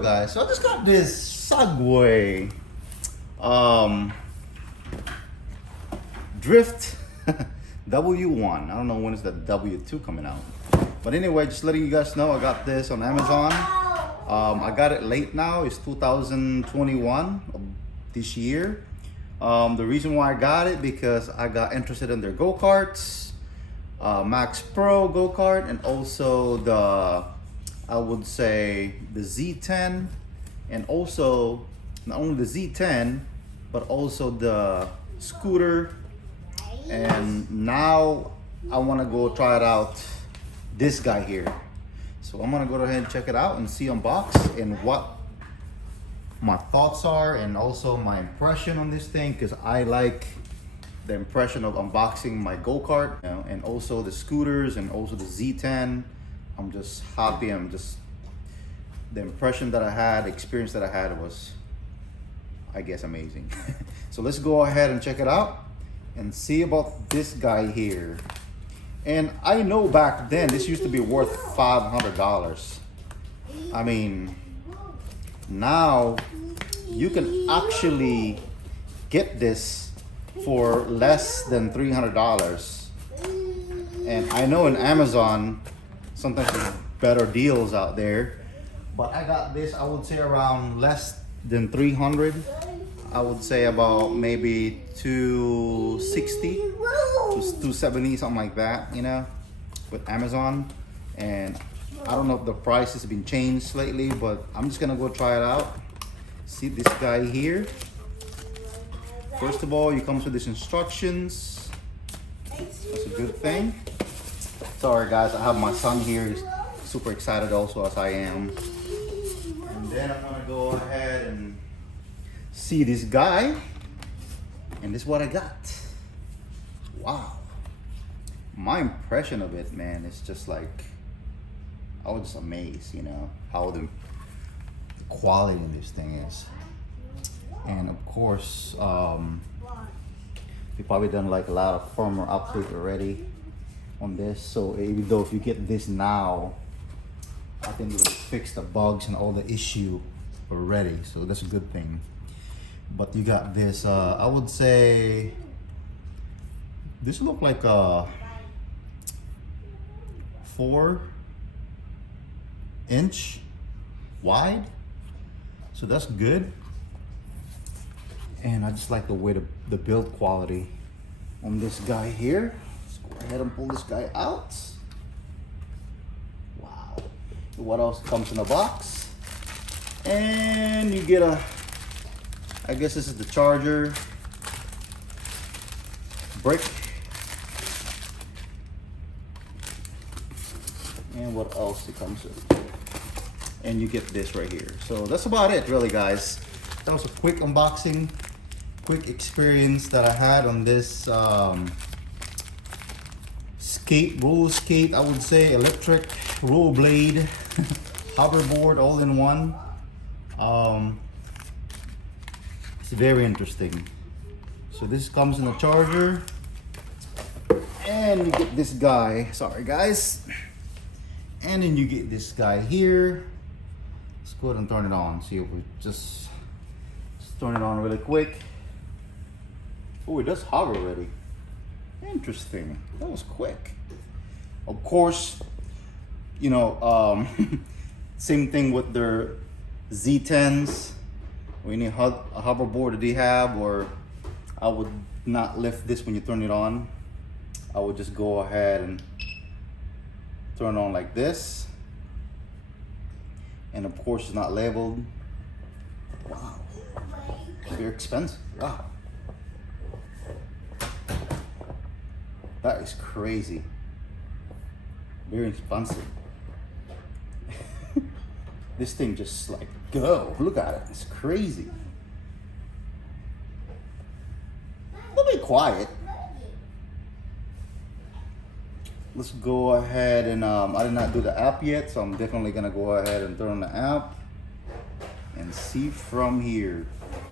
guys, so I just got this Segway Drift W1. I don't know when is the W2 coming out, but anyway, just letting you guys know I got this on Amazon. I got it late now. It's 2021 of this year. The reason why I got it because I got interested in their go-karts, Max Pro go-kart, and also the, I would say, the Z10, and also not only the Z10 but also the scooter. And now I want to go try it out, this guy here. So I'm gonna go ahead and check it out and see unbox and what my thoughts are, and also my impression on this thing, because I like the impression of unboxing my go-kart, you know, and also the scooters and also the Z10. I'm just happy. I'm just, the impression that I had, the experience that I had was, I guess, amazing. So let's go ahead and check it out and see about this guy here. And I know back then this used to be worth $500. I mean, now you can actually get this for less than $300. And I know in Amazon sometimes there's better deals out there, but I got this, I would say, around less than 300. I would say about maybe 260, 270, something like that, you know, with Amazon. And I don't know if the price has been changed lately, but I'm just gonna go try it out. See this guy here. First of all, he comes with these instructions. That's a good thing. Sorry guys, I have my son here. He's super excited also, as I am. And then I'm gonna go ahead and see this guy, and this is what I got. Wow, my impression of it, man, it's just like, I was just amazed, you know, how the quality of this thing is. And of course, we've probably done like a lot of firmware update already on this, so even though if you get this now, I think it will fix the bugs and all the issue already, so that's a good thing. But you got this, I would say, this look like a 4-inch wide, so that's good. And I just like the way the build quality on this guy here. Let's go ahead and pull this guy out. Wow. What else comes in the box? And you get a, I guess this is the charger brick. And what else it comes with? And you get this right here. So that's about it, really, guys. That was a quick unboxing, quick experience that I had on this roller skate, I would say, electric roll blade, hoverboard, all in one. It's very interesting. So this comes in a charger, and you get this guy. Sorry guys. And then you get this guy here. Let's go ahead and turn it on. See if we just turn it on really quick. Oh, it does hover already. Interesting. That was quick. Of course, you know, same thing with their Z10s. Or any hoverboard that they have, or I would not lift this when you turn it on. I would just go ahead and turn on like this. And of course, it's not labeled. Wow. Very expensive. Wow. That is crazy. Very expensive. This thing just like, go. Look at it. It's crazy. A little bit quiet. Let's go ahead and I did not do the app yet, so I'm definitely gonna go ahead and turn on the app and see from here.